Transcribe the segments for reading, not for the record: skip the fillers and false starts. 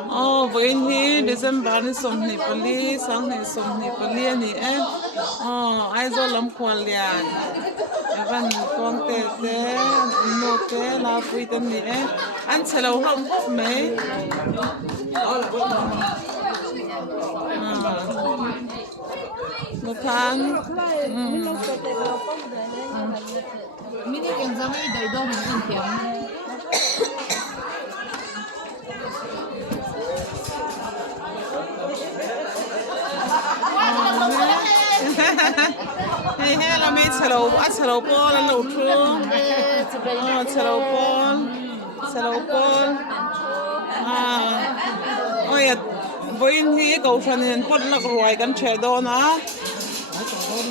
Oh, với hi December ni som ni pali sang ni som ni pali ni ai zo lam khwal lian evan kong te no te la pui ten ni an chelo ram khop mai một tháng mình đi kiếm ra mấy đời đâu mình còn kiếm hey là mấy chelo po là lâu chuông chelo po ôi với hi cầu phần hiện potluck ruai kan che do na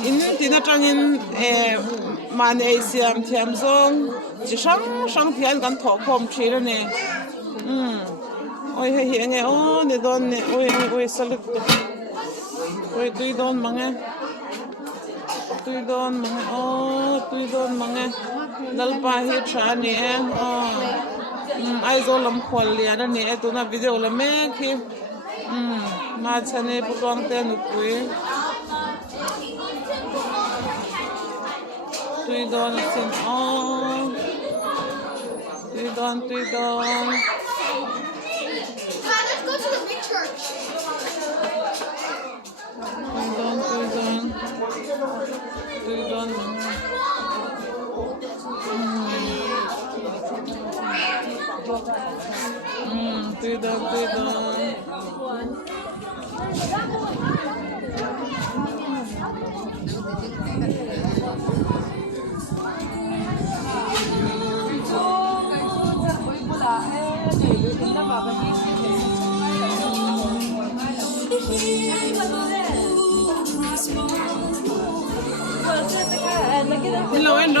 in tina tang in man asiam thiam zong chi sang thian kan thok khom thi ra ne ôi hay hiện nghe ô để don ne ôi salut ôi tui don mange tui don mange dalpa hi tha ni ai zo lam khwal lian ani tu na video la me khi ma chane puang te nu pui tui don sin tui don Let's go to the big church. tui don tui don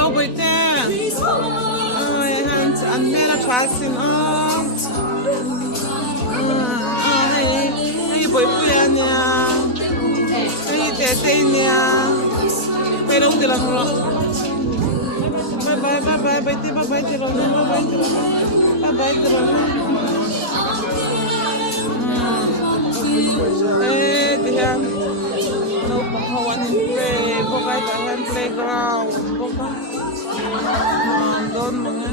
hello boy te ôi anh mẹ là thoát xin hay boy pui nha hay te nha phải đâu thì làm rồi bye bye te rồi bye bye te rồi thì no panghawan play bukai tahan playground bukan don mga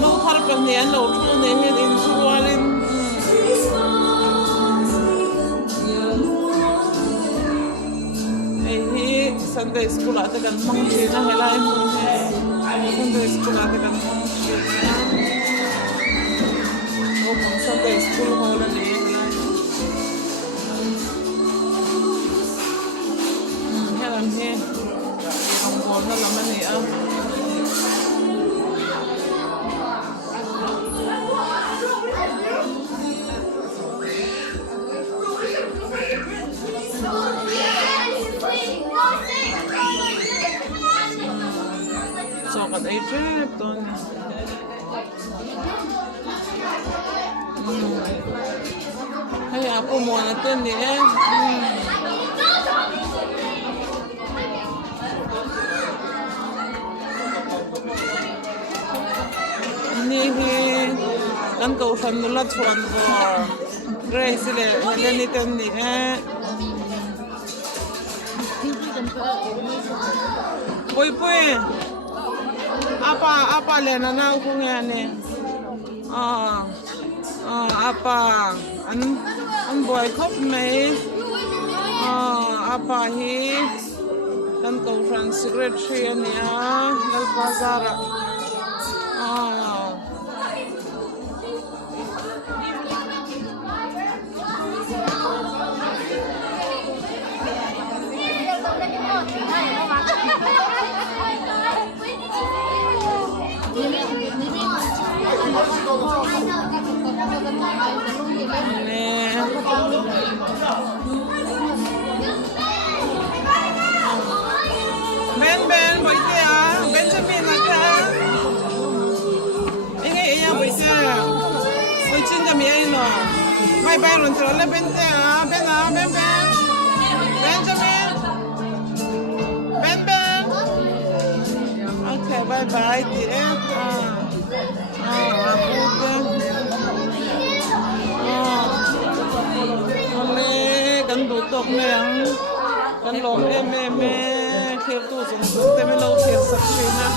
mau thar pang ne lo thu ne he in sualin hi Sunday school ate kan mang che na helai mu Sunday school ate kan mang che na Sunday school ho la ne helam he ong bo na la ma ni sokat ay trip ton ay ako mo natin nihi kan kau fan nulat chuan bor grace le heleni ten ni pui apa le na na ku nge ne apa an boy khop mai apa hi kan Kohhran secretary ani lal bazara nè Ben bởi thế à Benjamin là thế anh ấy ya bởi thế bởi chín cho mình nó bye bye rồi trở lại bên thế à Ben Benjamin Ben ok bye bye chị emกันดูตกแมงกันหลงแม่เขียวตู้สมบูรณ์แต่ไม่เราเขียวสักทีนะ